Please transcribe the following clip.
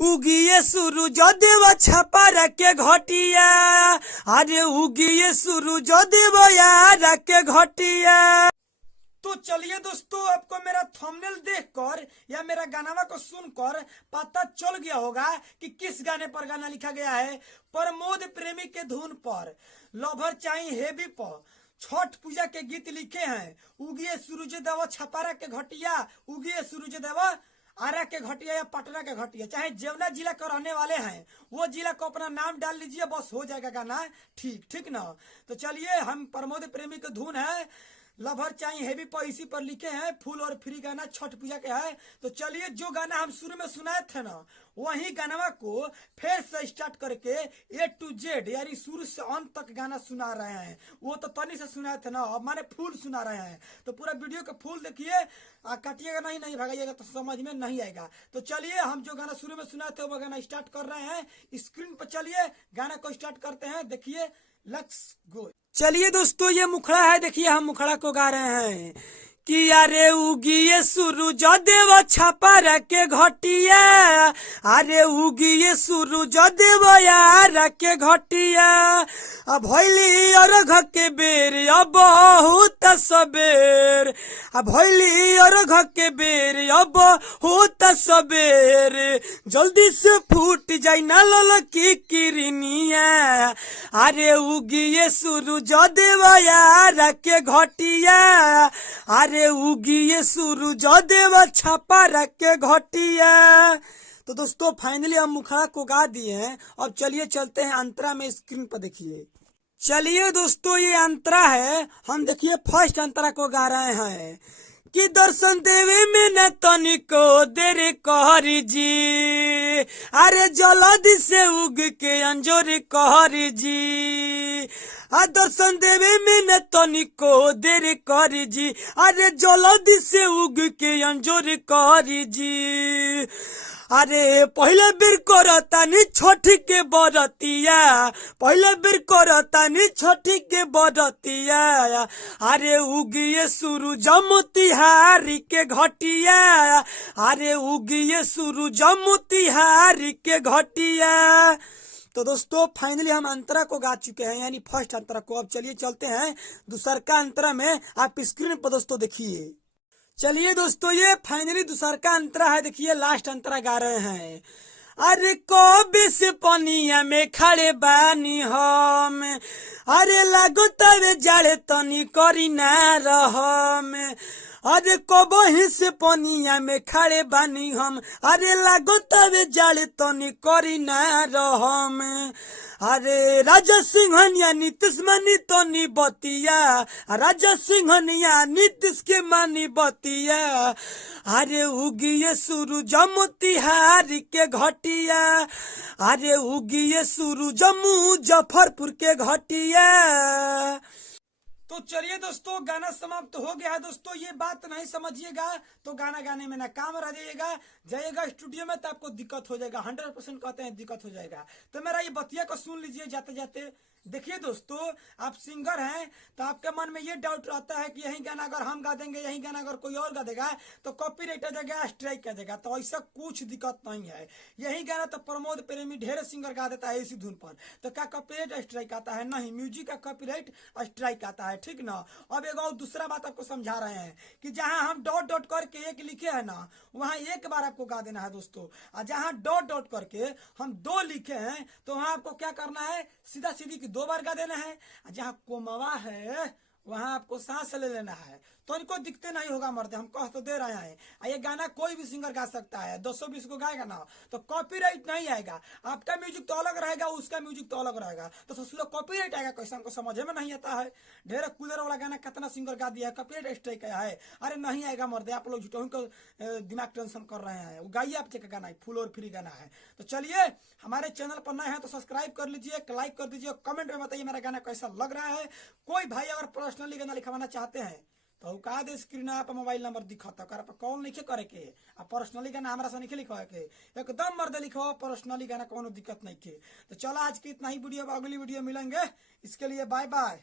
उगिए सूरज देव छपर के घटिया, अरे उगिए सूरज देव यार के घटिया। तो चलिए दोस्तों, आपको मेरा थंबनेल देखकर या मेरा गाना को सुनकर पता चल गया होगा कि किस गाने पर गाना लिखा गया है। प्रमोद प्रेमी के धुन पर, लवर चाहिए हेवी पर छठ पूजा के गीत लिखे हैं। उगिए सूरज देव छपारा के घटिया, उगिए सूरज देव आरा के घटिया या पटना के घटिया, चाहे जेवना जिला के रहने वाले हैं वो जिला को अपना नाम डाल लीजिए, बस हो जाएगा गाना ठीक ना। तो चलिए, हम प्रमोद प्रेमी के धुन है, लवर चाहिए हेवी पर इसी पर लिखे हैं। फुल और फ्री गाना छठ पूजा के है। तो चलिए, जो गाना हम शुरू में सुनाए थे ना, वही गाना को फिर से स्टार्ट करके A to Z यानी शुरू से अंत तक गाना सुना रहे हैं। वो तो तनी से सुनाए थे ना, अब माने फुल सुना रहे हैं। तो पूरा वीडियो का फुल देखिए, काटिएगा नहीं भगाइएगा तो समझ में नहीं आएगा। तो चलिए, हम जो गाना शुरू में सुनाए थे वो गाना स्टार्ट कर रहे हैं। स्क्रीन पर चलिए, गाना को स्टार्ट करते हैं। देखिए, लेट्स गो। चलिए दोस्तों, ये मुखड़ा है, देखिए हम मुखड़ा को गा रहे हैं कि अरे उगिए सूरज देव छपर के घटिया, अरे उगिए सूरज देव यार के घटिया। अब भैली अर्घ के बेर, अब बहुत सबेर, अब भैली अर्घ के बेर, अब बहुत सबेर। जल्दी से फूट जाई ना लल की किरनिया, अरे उगिए सूरज देव यार के घटिया, अरे उगिए सूरज देव छपर के घटिया। तो दोस्तों, फाइनली हम मुखड़ा को गा दिए हैं। अब चलिए चलते हैं अंतरा में। स्क्रीन पर देखिए। चलिए दोस्तों, ये अंतरा है। हम देखिए फर्स्ट अंतरा को गा रहे हैं कि दर्शन देवे में न तनिको देर कहरी जी, अरे जल्दी से उग के अंजोर कहरी जी। दर्शन देवे में न तनिको देर करी जी, अरे जल्दी से उग के अंजोर कहरी जी। अरे पहले बेर करतानी छठ के बरतिया, पहले बेर करतानी छठ के बरतिया। अरे उगिए सूरज मोतिहारी के घटिया, अरे उगिए सूरज मोतिहारी के घटिया। तो दोस्तों, फाइनली हम अंतरा को गा चुके हैं, यानी फर्स्ट अंतरा को। अब चलिए चलते हैं दूसर का अंतरा में। आप स्क्रीन पर दोस्तों देखिए। चलिए दोस्तों, ये फाइनली दूसर का अंतरा है। देखिए लास्ट अंतरा गा रहे हैं। अरे कबे से पनिया में खड़े बानी हम, अरे लागो तवे जाड़े तनी करी ना रहम। अरे कबही से पनिया में खड़े बानी हम, अरे लागो तवे जाड़े तनी करी ना रहम। अरे राजा सिंहनिया नीतीश मानी तनी बतिया, राजा सिंहनिया नीतीश के मानी बतिया। अरे उगिए सूरज मोतिहारी के घटिया, अरे उगिए सूरज मुजफ्फरपुर के घटिया। तो चलिए दोस्तों, गाना समाप्त हो गया है। दोस्तों, ये बात नहीं समझिएगा तो गाना गाने में नाकाम रह जाइएगा स्टूडियो में, तो आपको दिक्कत हो जाएगा। 100% कहते हैं दिक्कत हो जाएगा। तो मेरा ये बतिया को सुन लीजिए जाते जाते। देखिए दोस्तों, आप सिंगर हैं तो आपके मन में ये डाउट रहता है कि यही गाना अगर हम गा देंगे, यही गाना अगर कोई और गा देगा तो कॉपीराइट आ जाएगा, स्ट्राइक आ जाएगा। तो ऐसा कुछ दिक्कत नहीं है। यही गाना तो प्रमोद प्रेमी ढेर सिंगर गा देता है इसी धुन पर, तो क्या कॉपीराइट स्ट्राइक आता है? नहीं, म्यूजिक का कॉपीराइट स्ट्राइक आता है, ठीक ना। अब एक और दूसरा बात आपको समझा रहे हैं कि जहां हम डॉट डॉट करके एक लिखे है ना, वहां एक बार आपको गा देना है दोस्तों। और जहां डॉट डॉट करके हम 2 लिखे हैं तो वहां आपको क्या करना है, सीधा सीधी की 2 बार गा देना है। जहां कोमवा है वहां आपको सांस ले लेना है। तो इनको दिखते नहीं होगा मरते, हम कह तो दे रहे हैं। ये गाना कोई भी सिंगर गा सकता है, 220 को गाएगा ना तो कॉपीराइट नहीं आएगा। आपका म्यूजिक तो अलग रहेगा, उसका म्यूजिक तो अलग रहेगा, तो सोचो कॉपीराइट आएगा कैसे? हमको समझ में नहीं आता है। ढेर कूलर वाला गाना कितना सिंगर गा दिया है, कॉपीराइट स्ट्राइक आया है। अरे नहीं आएगा मरते, आप लोग झूठों को दिमाग टेंशन कर रहे हैं। वो गाइए आप का गाना, फुल और फ्री गाना है। तो चलिए, हमारे चैनल पर नए हैं तो सब्सक्राइब कर लीजिए, लाइक कर दीजिए, कमेंट में बताइए मेरा गाना कैसा लग रहा है। कोई भाई अगर पर्सनली गाना लिखवाना चाहते हैं तो का दे स्क्रीन आप मोबाइल नंबर दिखता कर कॉल नहीं करे के। पर्सनली गाना हमारा से नहीं लिखवा के, एकदम मर्द लिखो पर्सनली गाना, कोनो दिक्कत नहीं के। तो चलो आज की इतना ही वीडियो, अगली वीडियो मिलेंगे। इसके लिए बाय बाय।